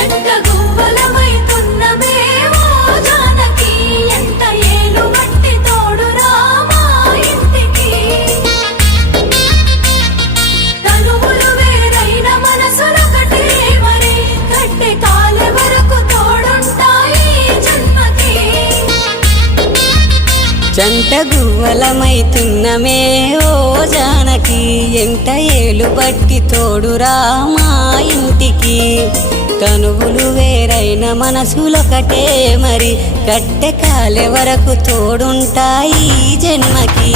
జంట గువ్వలమైతున్నమే ఓ జానకి ఎంత ఏలు బట్టి తోడురా మా ఇంటికి తనువులు వేరైన మనసులొకటే మరి కట్టె కాలే వరకు తోడుంటాయి జన్మకి జంట గువ్వలమైతున్నమే ఓ జానకి ఎంత ఏలు బట్టి తోడురా మా ఇంటికి తనువులు వేరైన మనసులొకటే మరి కట్టె కాలే వరకు తోడుంటాయి జన్మకి